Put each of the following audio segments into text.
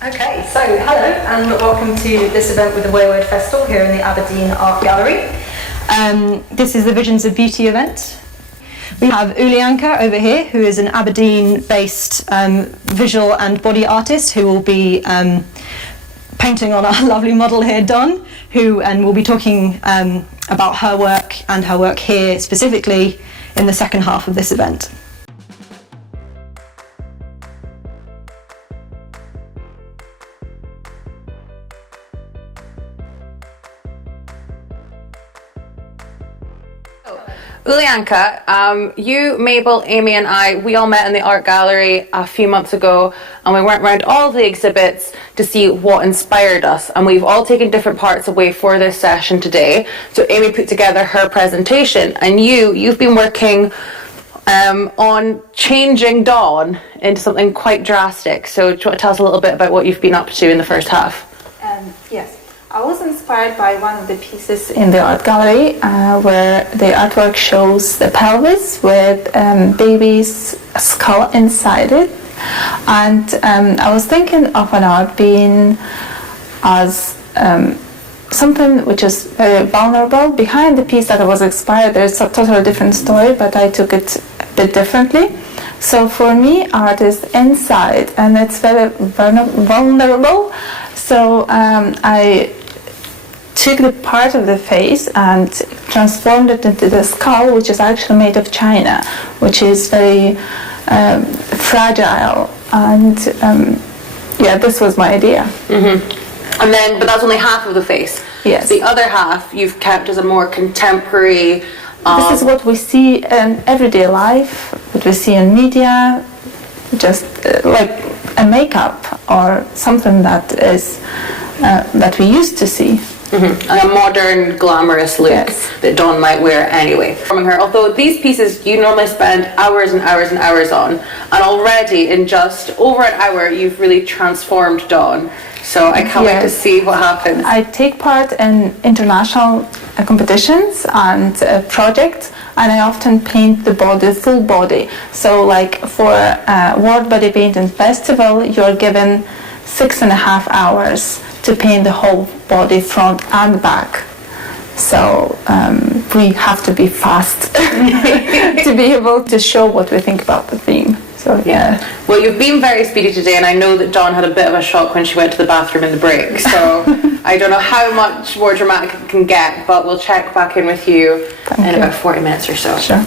Okay, so hello and welcome to this event with the WayWORD Festival here in the Aberdeen Art Gallery. This is the Visions of Beauty event. We have Ulianka over here, who is an Aberdeen-based visual and body artist who will be painting on our lovely model here, Don, and will be talking about her work here specifically in the second half of this event. Ulianka, you, Mabel, Amy and I, we all met in the art gallery a few months ago and we went around all the exhibits to see what inspired us, and we've all taken different parts away for this session today. So Amy put together her presentation and you've been working on changing Dawn into something quite drastic. So do you want to tell us a little bit about what you've been up to in the first half? Yes. I was inspired by one of the pieces in the art gallery where the artwork shows the pelvis with baby's skull inside it, and I was thinking of an art being as something which is very vulnerable. Behind the piece that I was inspired, there's a totally different story, but I took it a bit differently. So for me, art is inside and it's very vulnerable. So I took the part of the face and transformed it into the skull, which is actually made of china, which is very fragile. And this was my idea. Mm-hmm. And then, but that's only half of the face. Yes. The other half you've kept as a more contemporary. This is what we see in everyday life, what we see in media, just like a makeup or something that is that we used to see. Mm-hmm. And a modern, glamorous look that Dawn might wear anyway. From her, although these pieces you normally spend hours and hours and hours on, and already in just over an hour you've really transformed Dawn. So I can't wait to see what happens. I take part in international competitions and projects, and I often paint the body, full body. So like for a World Body Painting Festival, you're given 6.5 hours to paint the whole body, front and back. So we have to be fast to be able to show what we think about the theme. So yeah. Well, you've been very speedy today, and I know that Dawn had a bit of a shock when she went to the bathroom in the break. So I don't know how much more dramatic it can get, but we'll check back in with you in about 40 minutes or so. Sure.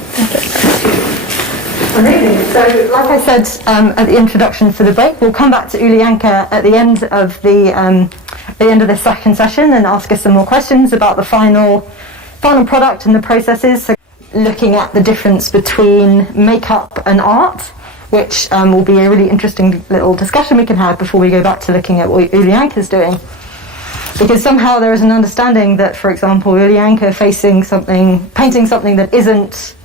Amazing. So, like I said at the introduction for the break, we'll come back to Ulianka at the end of the second session and ask us some more questions about the final product and the processes. So, looking at the difference between makeup and art, which will be a really interesting little discussion we can have before we go back to looking at what Ulianka's doing. Because somehow there is an understanding that, for example, Ulianka painting something that isn't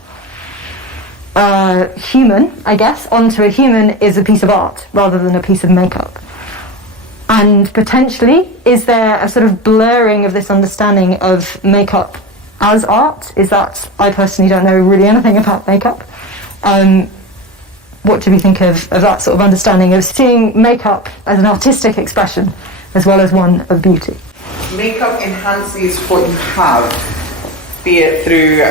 human, I guess, onto a human is a piece of art rather than a piece of makeup. And potentially, is there a sort of blurring of this understanding of makeup as art? Is that, I personally don't know really anything about makeup. What do we think of that sort of understanding of seeing makeup as an artistic expression as well as one of beauty? Makeup enhances what you have, be it through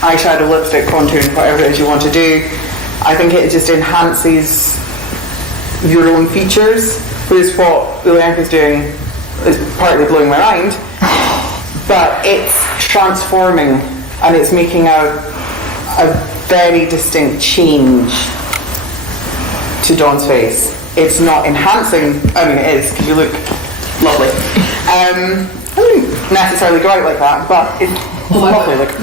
eyeshadow, lipstick, contouring, whatever it is you want to do. I think it just enhances your own features, which is what Ulianka's doing, is partly blowing my mind. But it's transforming and it's making a very distinct change to Dawn's face. It's not enhancing, I mean it is, because you look lovely. I wouldn't necessarily go out like that, but it's lovely looking.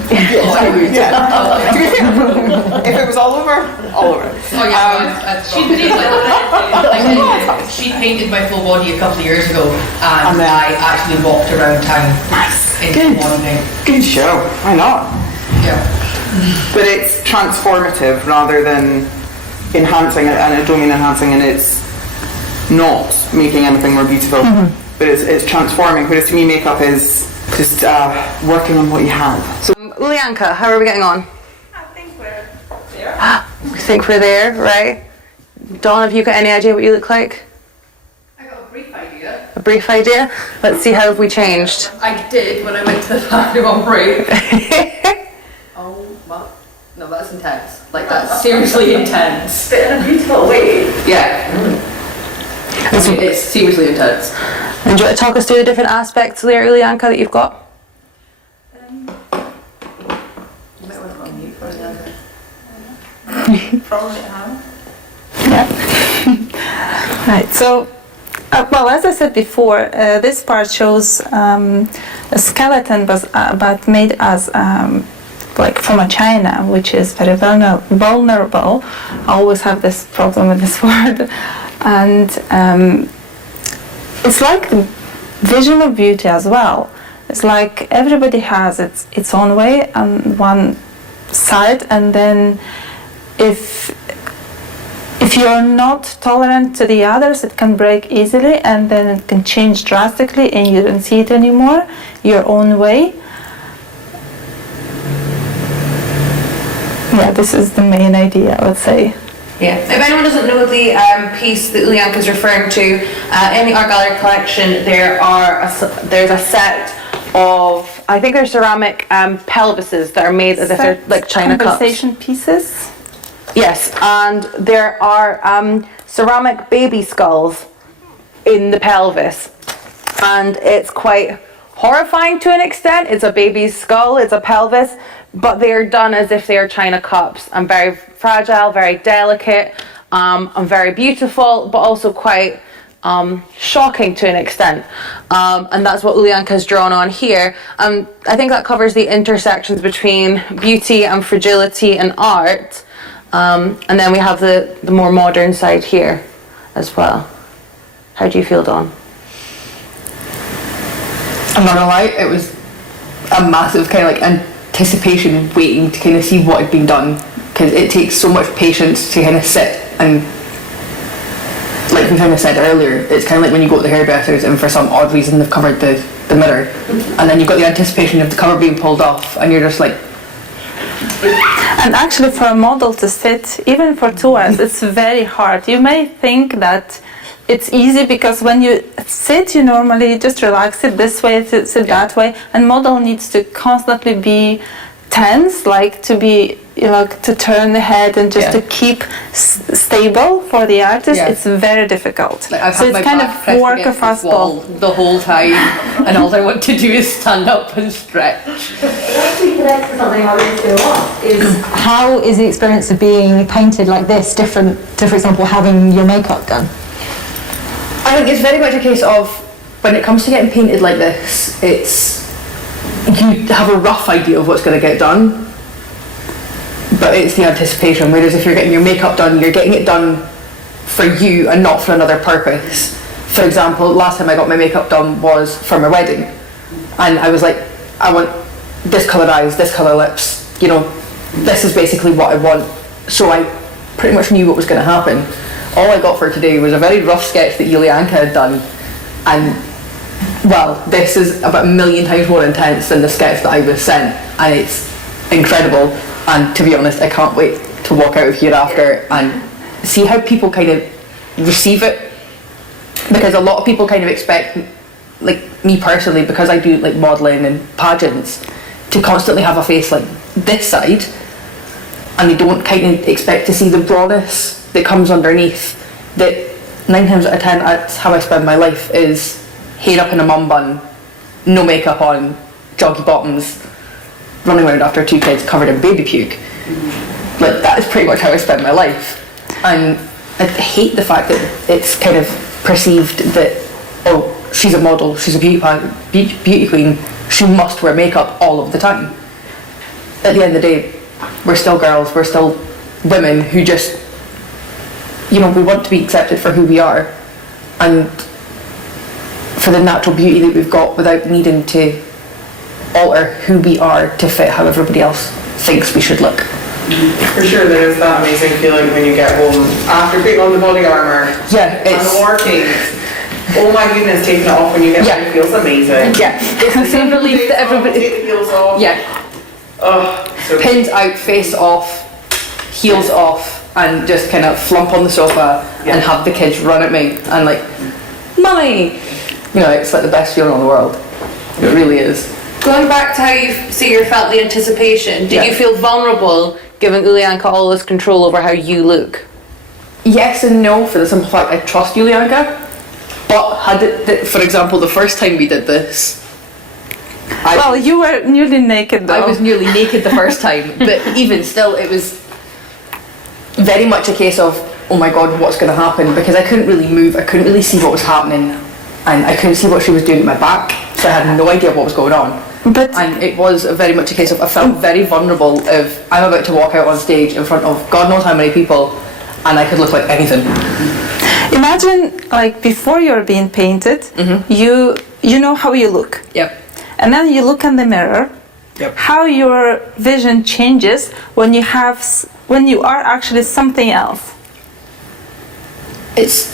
If it was all over. Oh yeah, she painted my full body a couple of years ago, and I actually walked around town. Nice. In one thing. Good show. Why not? Yeah. But it's transformative rather than enhancing, and I don't mean enhancing, and it's not making anything more beautiful. But it's transforming. Whereas to me, makeup is just working on what you have. So, Ulianka, how are we getting on? I think we're there. We think we're there, right? Dawn, have you got any idea what you look like? I got a brief a brief idea? Let's see how have we changed. I did when I went to the bathroom break. Oh, what? No, that's intense. Like, that's seriously intense. But in a beautiful way. Yeah. I mean, it's seriously intense. And do you want to talk us through the different aspects there, Ulianka, that you've got? Probably have. Yeah. Right. So, well, as I said before, this part shows a skeleton, but made as like from a china, which is very vulnerable. I always have this problem with this word, and it's like visual beauty as well. It's like everybody has its own way on one side, and then if you're not tolerant to the others, it can break easily, and then it can change drastically, and you don't see it anymore your own way. Yeah, this is the main idea, I would say. Yeah. If anyone doesn't know the piece that Ulianka is referring to, in the art gallery collection, there's a set of, I think they're ceramic pelvises that are made as if they're like china cups. Conversation pieces. Yes, and there are ceramic baby skulls in the pelvis, and it's quite horrifying to an extent. It's a baby's skull, it's a pelvis, but they're done as if they are china cups, and very fragile, very delicate, and very beautiful, but also quite shocking to an extent. And that's what Ulianka has drawn on here. I think that covers the intersections between beauty and fragility in art. And then we have the more modern side here as well. How do you feel, Dawn? I'm not gonna lie, it was a massive kind of like anticipation waiting to kind of see what had been done, because it takes so much patience to kind of sit and, like we kind of said earlier, it's kind of like when you go to the hairdressers and for some odd reason they've covered the mirror, and then you've got the anticipation of the cover being pulled off, and you're just like... And actually for a model to sit, even for 2 hours, it's very hard. You may think that it's easy because when you sit, you normally just relax, sit this way, sit that way, and model needs to constantly be tense, like to be, you know, to turn the head and just to keep stable for the artist. It's very difficult. Like, so it's kind of work of us both the whole time, and all I want to do is stand up and stretch. Actually connects to something I was going to ask, is how is the experience of being painted like this different to, for example, having your makeup done? I think it's very much a case of, when it comes to getting painted like this, you have a rough idea of what's going to get done, but it's the anticipation, whereas if you're getting your makeup done, you're getting it done for you and not for another purpose. For example, last time I got my makeup done was for my wedding, and I was like, I want this colour eyes, this colour lips, you know, this is basically what I want, so I pretty much knew what was going to happen. All I got for today was a very rough sketch that Ulianka had done, and well, this is about 1,000,000 times more intense than the sketch that I was sent, and it's incredible. And to be honest, I can't wait to walk out of here after and see how people kind of receive it, because a lot of people kind of expect, like me personally, because I do like modelling and pageants, to constantly have a face like this side, and they don't kind of expect to see the rawness that comes underneath. That 9 times out of 10, that's how I spend my life, is hair up in a mum bun, no makeup on, joggy bottoms, running around after 2 kids covered in baby puke. Like, that is pretty much how I spend my life. And I hate the fact that it's kind of perceived that, oh, she's a model, she's a beauty queen, she must wear makeup all of the time. At the end of the day, we're still girls, we're still women who just, you know, we want to be accepted for who we are, and for the natural beauty that we've got, without needing to alter who we are to fit how everybody else thinks we should look. For sure, there is that amazing feeling when you get home after putting on the body armour. Yeah, it's and working. Oh my goodness, taking it off when you get home, it feels amazing. Yeah, it's the same belief that everybody. Take the heels off. Yeah. Oh, so Pins out, face off, heels off, and just kind of flump on the sofa and have the kids run at me and like, Mummy, You know, it's like the best feeling in the world. It really is. Going back to how you felt the anticipation, did you feel vulnerable giving Ulianka all this control over how you look? Yes and no, for the simple fact I trust Ulianka. But for example, the first time we did this, Well, you were nearly naked though. I was nearly naked the first time, but even still, it was very much a case of, oh my god, what's going to happen? Because I couldn't really move, I couldn't really see what was happening, and I couldn't see what she was doing to my back, so I had no idea what was going on. And it was very much a case of, I felt very vulnerable of, I'm about to walk out on stage in front of God knows how many people, and I could look like anything. Imagine, like, before you're being painted, you know how you look. Yep. And then you look in the mirror, how your vision changes when you are actually something else. It's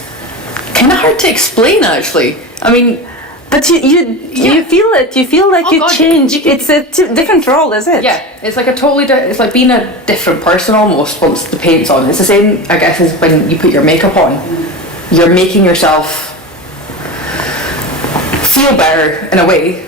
kind of hard to explain, actually. I mean, but you feel it. You feel like you change. It's a different role, is it? yeah, it's like it's like being a different person almost once the paint's on. It's the same, I guess, as when you put your makeup on. You're making yourself feel better in a way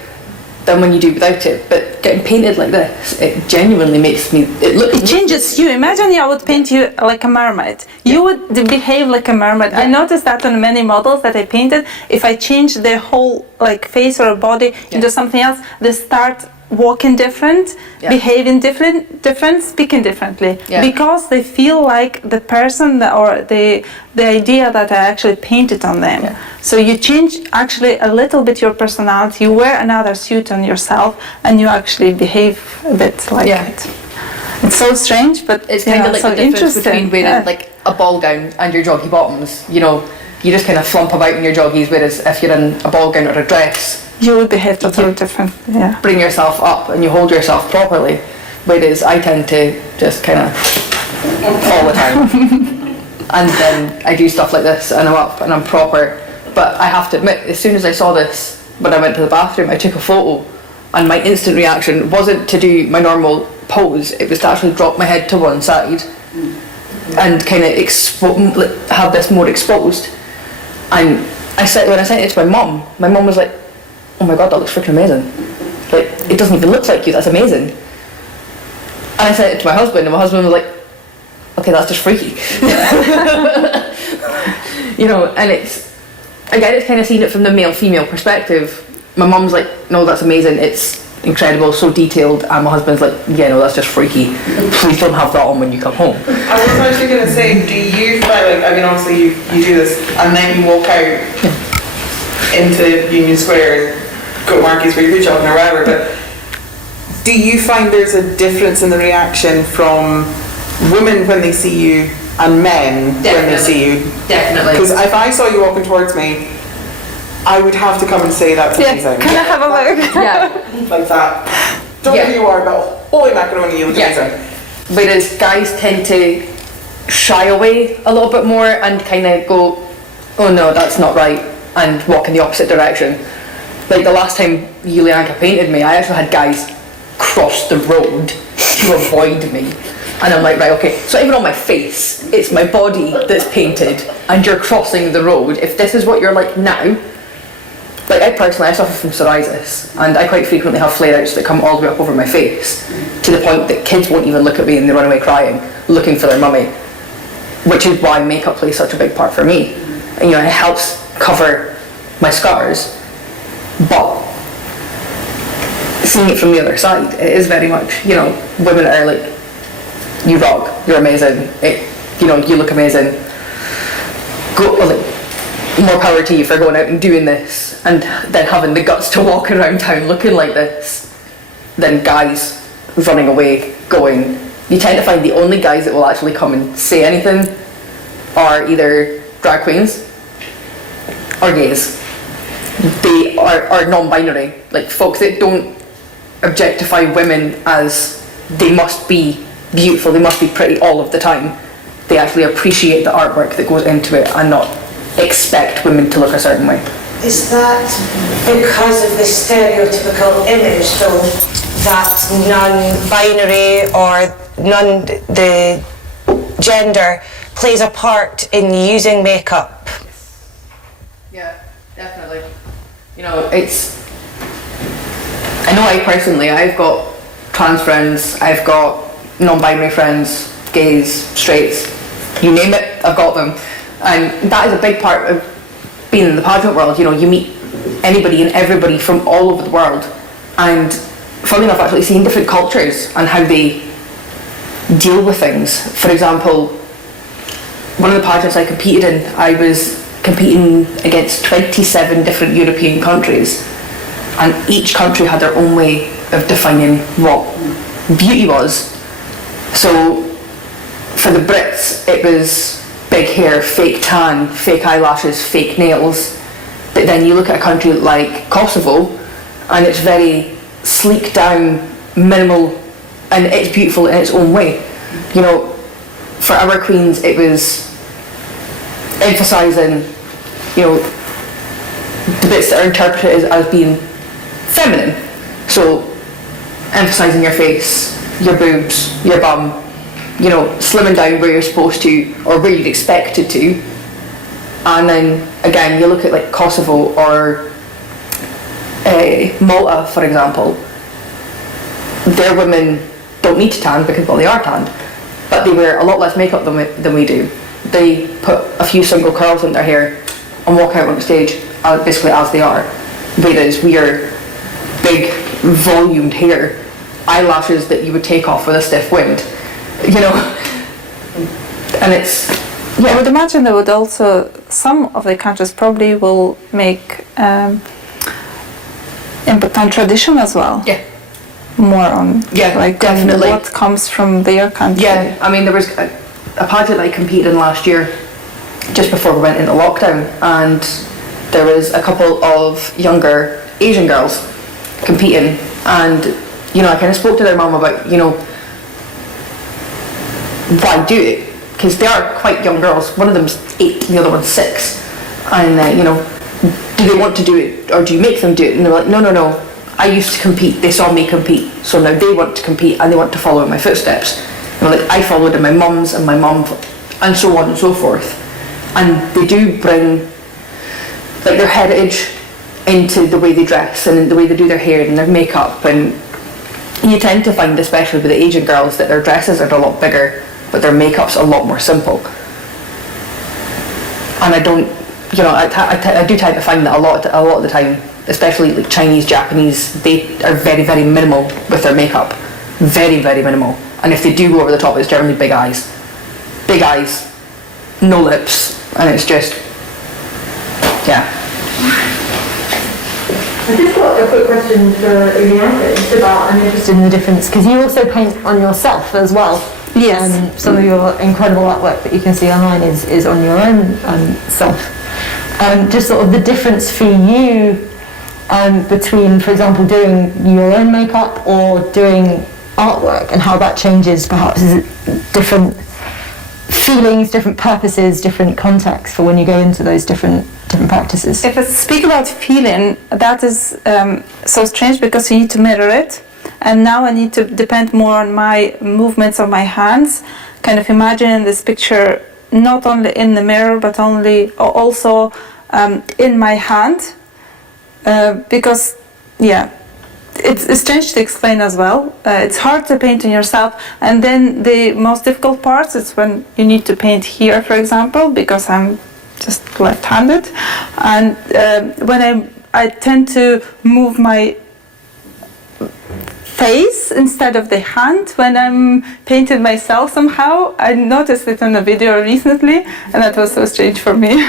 than when you do without it. But getting painted like this, it genuinely makes me. It changes you. Imagine I would paint you like a mermaid. You would behave like a mermaid. I noticed that on many models that I painted. If I change their whole like face or body into something else, they start walking different, behaving different, speaking differently, because they feel like the person or the idea that I actually painted on them. So you change actually a little bit your personality. You wear another suit on yourself, and you actually behave a bit like it. It's so strange, but it's kind of like so the difference interesting. between wearing like a ball gown and your joggy bottoms. You know, you just kind of flump about in your joggies, whereas if you're in a ball gown or a dress, you would behave totally different. Yeah. Bring yourself up and you hold yourself properly. Whereas I tend to just kind of all the time. And then I do stuff like this and I'm up and I'm proper. But I have to admit, as soon as I saw this, when I went to the bathroom, I took a photo, and my instant reaction wasn't to do my normal pose, it was to actually drop my head to one side and kind of have this more exposed. And when I sent it to my mum was like, oh my god, that looks freaking amazing. Like, it doesn't even look like you, that's amazing. And I sent it to my husband, and my husband was like, okay, that's just freaky. You know, and it's kind of seeing it from the male-female perspective. My mum's like, no, that's amazing, it's incredible, so detailed, and my husband's like, yeah, no, that's just freaky. Please don't have that on when you come home. I was actually going to say, do you find, like, I mean, obviously you do this, and then you walk out into Union Square, go to Marky's for your food shopping or whatever, but do you find there's a difference in the reaction from women when they see you and men when they see you? Definitely. Because if I saw you walking towards me, I would have to come and say that's amazing. Can I have a look? Like that. Don't know who you are, but holy macaroni, you look amazing. Whereas guys tend to shy away a little bit more and kind of go, oh no, that's not right, and walk in the opposite direction. Like the last time Ulianka painted me, I actually had guys cross the road to avoid me. And I'm like, right, okay, so even on my face, it's my body that's painted, and you're crossing the road. If this is what you're like now, like I suffer from psoriasis, and I quite frequently have flare-outs that come all the way up over my face, to the point that kids won't even look at me and they run away crying, looking for their mummy, which is why makeup plays such a big part for me. And, you know, it helps cover my scars, but seeing it from the other side, it is very much, you know, women are like, you rock, you're amazing, you know, you look amazing, more power to you for going out and doing this, and then having the guts to walk around town looking like this, than guys running away going. You tend to find the only guys that will actually come and say anything are either drag queens or gays. They are non-binary, like folks that don't objectify women as they must be beautiful, they must be pretty all of the time. They actually appreciate the artwork that goes into it and not expect women to look a certain way. Is that because of the stereotypical image, though, that non-binary or the gender plays a part in using makeup? Yeah, definitely. You know, I know I've got trans friends, I've got non-binary friends, gays, straights, you name it, I've got them. And that is a big part of being in the pageant world. You know, you meet anybody and everybody from all over the world. And funnily enough, actually seeing different cultures and how they deal with things. For example, one of the pageants I competed in, I was competing against 27 different European countries, and each country had their own way of defining what beauty was. So for the Brits, it was big hair, fake tan, fake eyelashes, fake nails. But then you look at a country like Kosovo, and it's very sleek down, minimal, and it's beautiful in its own way. You know, for our queens, it was emphasising, you know, the bits that are interpreted as being feminine. So, emphasising your face, your boobs, your bum, you know, slimming down where you're supposed to, or where you'd expect it to. And then, again, you look at like Kosovo or Malta, for example. Their women don't need to tan because, well, they are tanned, but they wear a lot less makeup than we do. They put a few single curls in their hair and walk out on the stage basically as they are. Whereas we are big, volumed hair, eyelashes that you would take off with a stiff wind, you know. And it's, yeah. I would imagine there would also, some of the countries probably will make impact on tradition as well. Yeah. More on, Yeah, like, definitely. what comes from their country. Yeah, I mean, there was a pageant I competed in last year, just before we went into lockdown, and there was a couple of younger Asian girls competing, and, you know, I kind of spoke to their mum about, you know, why do it? Because they are quite young girls. One of them's 8, the other one's 6, and, you know, do they want to do it, or do you make them do it? And they're like, no, I used to compete, they saw me compete, so now they want to compete and they want to follow in my footsteps. You know, like I followed in my mum's and my mum, and so on and so forth. And they do bring like their heritage into the way they dress and the way they do their hair and their makeup. And you tend to find, especially with the Asian girls, that their dresses are a lot bigger, but their makeup's a lot more simple. And I don't, you know, I do tend to find that a lot of the time, especially like Chinese, Japanese, they are very, very minimal with their makeup. Very, very minimal. And if they do go over the top, it's generally big eyes. Big eyes, no lips, and it's just, yeah. I've just got a quick question for Ulianka. It's about, I'm interested in the difference, because you also paint on yourself as well. Yes. Some of your incredible artwork that you can see online is on your own self. Just sort of the difference for you between, for example, doing your own makeup or doing artwork, and how that changes perhaps. Is it different feelings, different purposes, different contexts for when you go into those different practices? If I speak about feeling, that is so strange because you need to mirror it, and now I need to depend more on my movements of my hands, kind of imagining this picture not only in the mirror but also in my hand, because it's strange to explain as well. It's hard to paint on yourself, and then the most difficult part is when you need to paint here, for example, because I'm just left-handed, and when I tend to move my face instead of the hand when I'm painting myself somehow. I noticed it on a video recently, and that was so strange for me.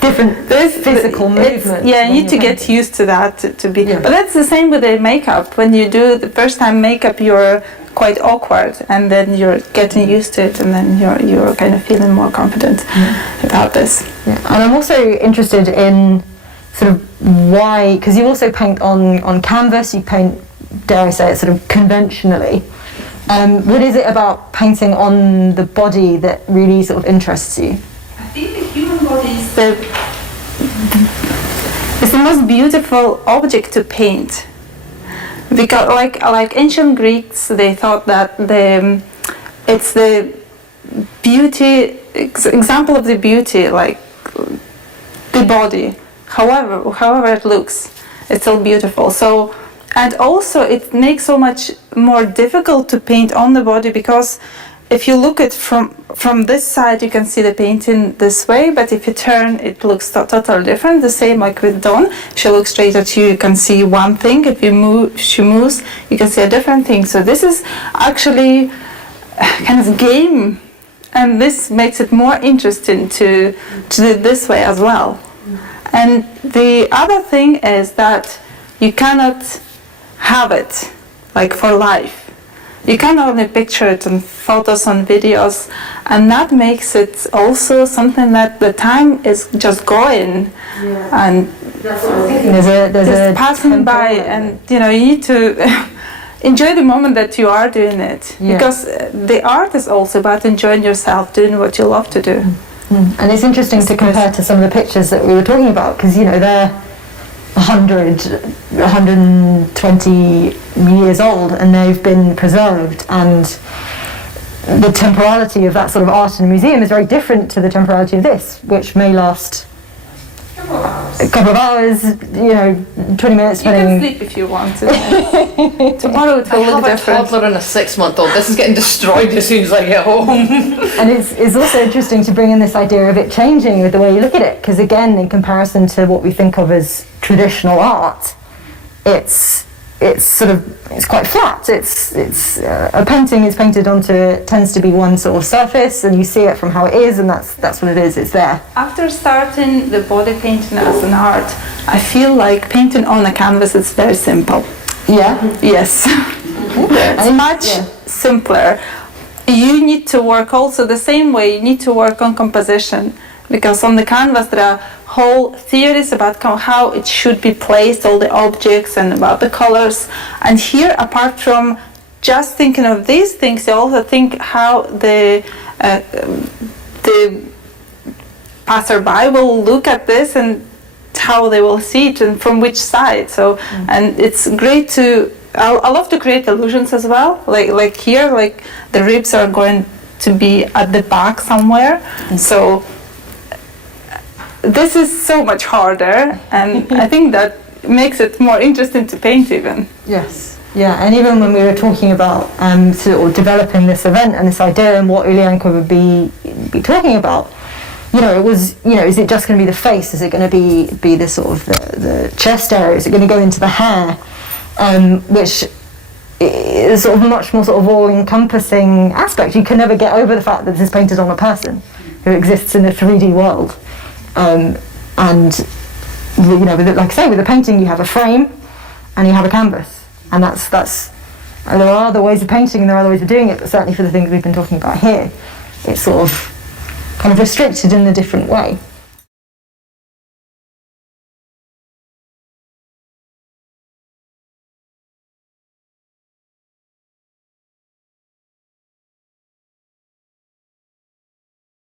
Different physical movement. Yeah, you need to get used to that to be. Yeah. But that's the same with the makeup. When you do the first time makeup, you're quite awkward, and then you're getting used to it, and then you're kind of feeling more confident about this. Yeah. And I'm also interested in sort of why, because you also paint on canvas. You paint, dare I say it, sort of conventionally. What is it about painting on the body that really sort of interests you? I think the human body is the most beautiful object to paint, because like ancient Greeks, they thought that it's the beauty example of the beauty, like the body, however it looks, it's still beautiful. So, and also it makes so much more difficult to paint on the body, because if you look at from this side, you can see the painting this way, but if you turn, it looks totally different. The same like with Dawn. If she looks straight at you, you can see one thing. If she moves, you can see a different thing. So this is actually kind of game, and this makes it more interesting to do it this way as well. And the other thing is that you cannot have it like for life. You can only picture it in photos, on videos, and that makes it also something that the time is just going, and That's what I was thinking. There's a passing by, and you need to enjoy the moment that you are doing it, because the art is also about enjoying yourself, doing what you love to do. And it's interesting to compare to some of the pictures that we were talking about, because they're 120 years old and they've been preserved, and the temporality of that sort of art in a museum is very different to the temporality of this, which may last a couple of hours, 20 minutes. You can sleep if you want to. Tomorrow it will look different. I have a toddler and a 6-month-old. This is getting destroyed as soon as I get home. And it's also interesting to bring in this idea of it changing with the way you look at it, because again, in comparison to what we think of as traditional art, it's quite flat. It's a painting is painted onto, it tends to be one sort of surface, and you see it from how it is, and that's what it is. It's there. After starting the body painting as an art, I feel like painting on a canvas is very simple. Yeah. Yes. It's much simpler. You need to work also the same way. You need to work on composition, because on the canvas there are whole theories about how it should be placed, all the objects, and about the colors. And here, apart from just thinking of these things, you also think how the passerby will look at this and how they will see it and from which side. So, and it's great to. I love to create illusions as well. Like here, like the ribs are going to be at the back somewhere. So this is so much harder, and I think that makes it more interesting to paint even. Yes. Yeah, and even when we were talking about sort of developing this event and this idea and what Ulianka would be talking about, it was, is it just going to be the face? Is it going to be the sort of the chest area? Is it going to go into the hair? Which is sort of a much more sort of all-encompassing aspect. You can never get over the fact that this is painted on a person who exists in a 3D world. And like I say, with the painting you have a frame and you have a canvas, and that's there are other ways of painting and there are other ways of doing it, but certainly for the things we've been talking about here, it's sort of kind of restricted in a different way.